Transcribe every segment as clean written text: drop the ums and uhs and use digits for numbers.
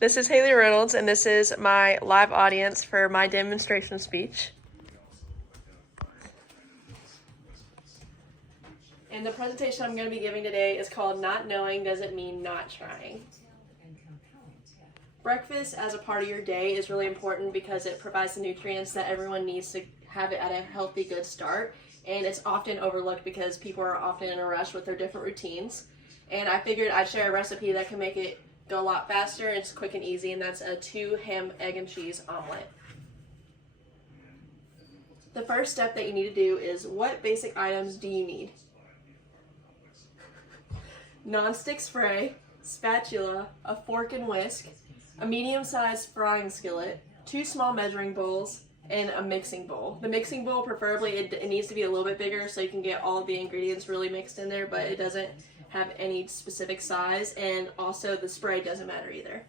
This is Haley Reynolds, and this is my live audience for my demonstration speech. And the presentation I'm going to be giving today is called Not Knowing Doesn't Mean Not Trying. Breakfast as a part of your day is really important because it provides the nutrients that everyone needs to have it at a healthy, good start. And it's often overlooked because people are often in a rush with their different routines. And I figured I'd share a recipe that can make it go a lot faster and it's quick and easy, and that's a 2 ham, egg, and cheese omelet. The first step that you need to do is, what basic items do you need? Non-stick spray, spatula, a fork and whisk, a medium-sized frying skillet, 2 small measuring bowls, and a mixing bowl. The mixing bowl, preferably, it needs to be a little bit bigger so you can get all the ingredients really mixed in there, but it doesn't have any specific size, and also the spray doesn't matter either.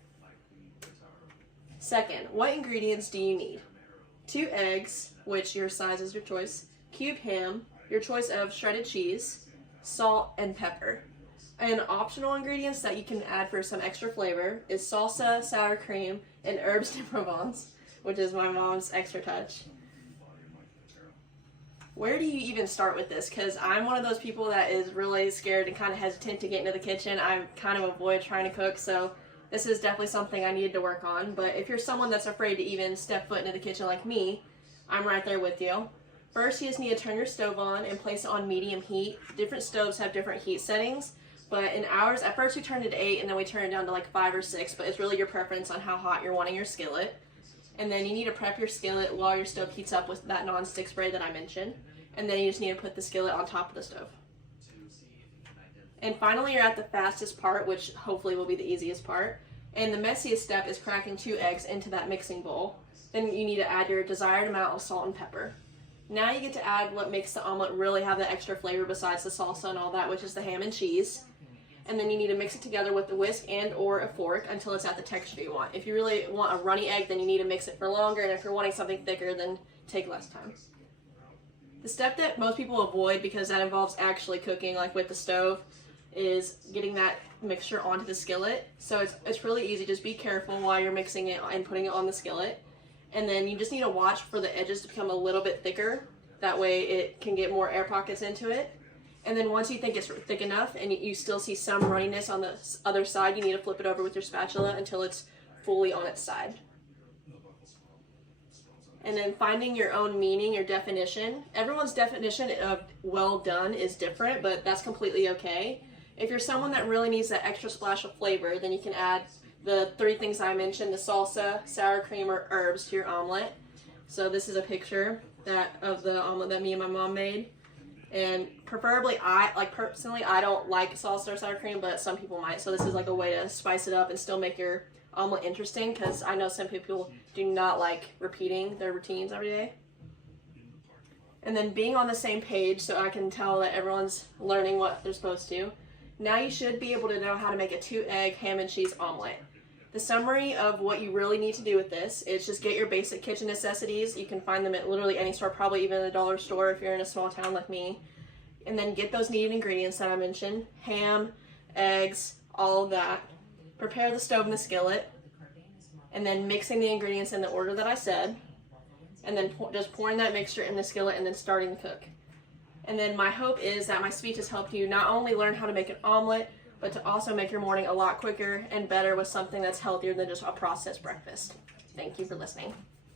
Second, what ingredients do you need? 2 eggs, which your size is your choice, cube ham, your choice of shredded cheese, salt, and pepper. And optional ingredients that you can add for some extra flavor is salsa, sour cream, and herbes de Provence, which is my mom's extra touch. Where do you even start with this? Because I'm one of those people that is really scared and kind of hesitant to get into the kitchen. I kind of avoid trying to cook, so this is definitely something I needed to work on. But if you're someone that's afraid to even step foot into the kitchen like me, I'm right there with you. First, you just need to turn your stove on and place it on medium heat. Different stoves have different heat settings, but in ours, at first we turned it to 8 and then we turned it down to like 5 or 6, but it's really your preference on how hot you're wanting your skillet. And then you need to prep your skillet while your stove heats up with that non-stick spray that I mentioned. And then you just need to put the skillet on top of the stove. And finally, you're at the fastest part, which hopefully will be the easiest part. And the messiest step is cracking 2 eggs into that mixing bowl. Then you need to add your desired amount of salt and pepper. Now you get to add what makes the omelet really have the extra flavor besides the salsa and all that, which is the ham and cheese. And then you need to mix it together with the whisk and or a fork until it's at the texture you want. If you really want a runny egg, then you need to mix it for longer, and if you're wanting something thicker, then take less time. The step that most people avoid, because that involves actually cooking, like with the stove, is getting that mixture onto the skillet. So it's really easy. Just be careful while you're mixing it and putting it on the skillet. And then you just need to watch for the edges to become a little bit thicker. That way it can get more air pockets into it. And then once you think it's thick enough and you still see some runniness on the other side, you need to flip it over with your spatula until it's fully on its side. And then finding your own meaning, your definition. Everyone's definition of well done is different, but that's completely okay. If you're someone that really needs that extra splash of flavor, then you can add the 3 things I mentioned, the salsa, sour cream, or herbs to your omelet. So this is a picture of the omelet that me and my mom made. And preferably, personally, I don't like salsa or sour cream, but some people might. So this is like a way to spice it up and still make your omelet interesting, because I know some people do not like repeating their routines every day. And then being on the same page so I can tell that everyone's learning what they're supposed to. Now you should be able to know how to make a 2 egg ham and cheese omelet. The summary of what you really need to do with this is just get your basic kitchen necessities. You can find them at literally any store, probably even a dollar store if you're in a small town like me. And then get those needed ingredients that I mentioned: ham, eggs, all of that. Prepare the stove and the skillet, and then mixing the ingredients in the order that I said, and then just pouring that mixture in the skillet and then starting to cook. And then my hope is that my speech has helped you not only learn how to make an omelet, but to also make your morning a lot quicker and better with something that's healthier than just a processed breakfast. Thank you for listening.